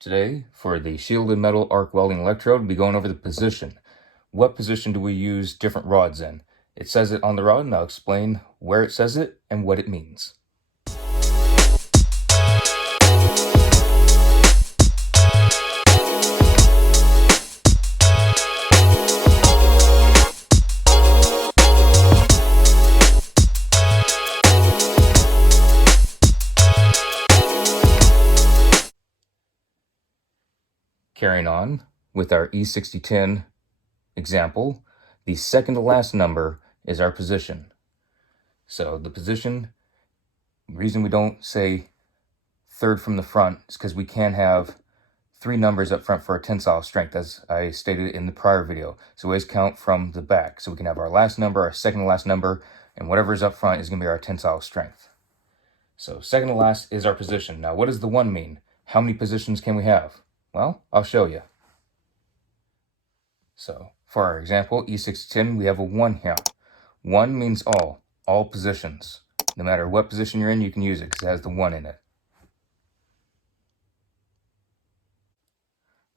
Today, for the shielded metal arc welding electrode, we'll be going over the position. What position do we use different rods in? It says it on the rod, and I'll explain where it says it and what it means. Carrying on with our E6010 example, the second to last number is our position. So the position, the reason we don't say third from the front is because we can have three numbers up front for our tensile strength, as I stated in the prior video. So we always count from the back. So we can have our last number, our second to last number, and whatever is up front is going to be our tensile strength. So second to last is our position. Now, what does the 1 mean? How many positions can we have? Well, I'll show you. So for our example, E6010, we have a 1 here. 1 means all positions. No matter what position you're in, you can use it because it has the 1 in it.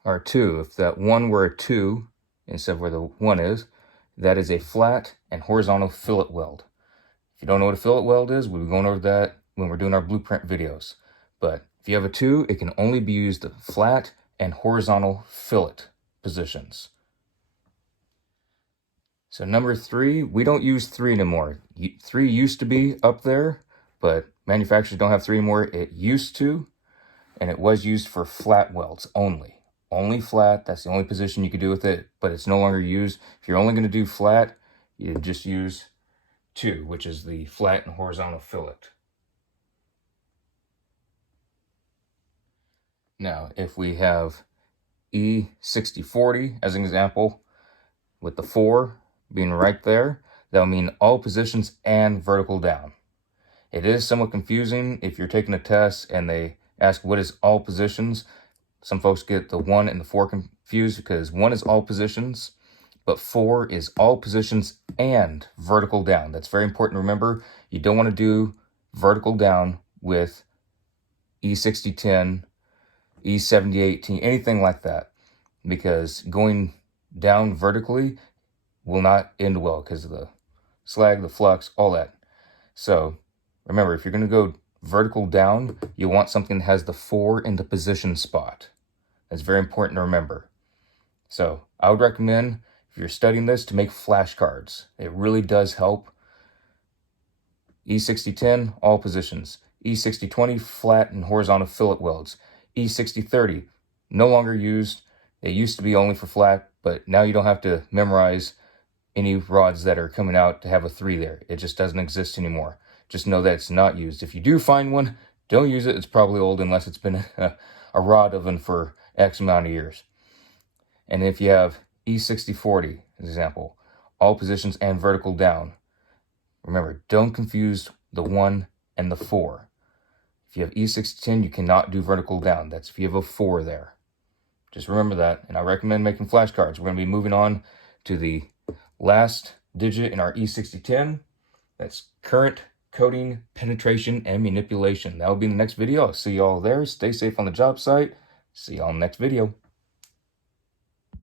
Our 2, if that 1 were a 2 instead of where the 1 is, that is a flat and horizontal fillet weld. If you don't know what a fillet weld is, we'll be going over that when we're doing our blueprint videos. But if you have a 2, it can only be used flat and horizontal fillet positions. So number 3, we don't use 3 anymore. 3 used to be up there, but manufacturers don't have 3 anymore. It used to, and it was used for flat welds only. Only flat, that's the only position you could do with it, but it's no longer used. If you're only going to do flat, you just use 2, which is the flat and horizontal fillet. Now, if we have E6040 as an example, with the 4 being right there, that'll mean all positions and vertical down. It is somewhat confusing if you're taking a test and they ask what is all positions. Some folks get the 1 and the 4 confused because 1 is all positions, but 4 is all positions and vertical down. That's very important to remember. You don't want to do vertical down with E6010, E7018, anything like that, because going down vertically will not end well because of the slag, the flux, all that. So remember, if you're going to go vertical down, you want something that has the 4 in the position spot. That's very important to remember. So I would recommend, if you're studying this, to make flashcards. It really does help. E6010, all positions. E6020, flat and horizontal fillet welds. E6030, no longer used. It used to be only for flat, but now you don't have to memorize any rods that are coming out to have a 3 there. It just doesn't exist anymore. Just know that it's not used. If you do find one, don't use it. It's probably old unless it's been a rod oven for X amount of years. And if you have E6040, as example, all positions and vertical down, remember, don't confuse the 1 and the 4. If you have E6010, you cannot do vertical down. That's if you have a 4 there. Just remember that, and I recommend making flashcards. We're going to be moving on to the last digit in our E6010. That's current, coating, penetration, and manipulation. That will be in the next video. I'll see you all there. Stay safe on the job site. See you all in the next video.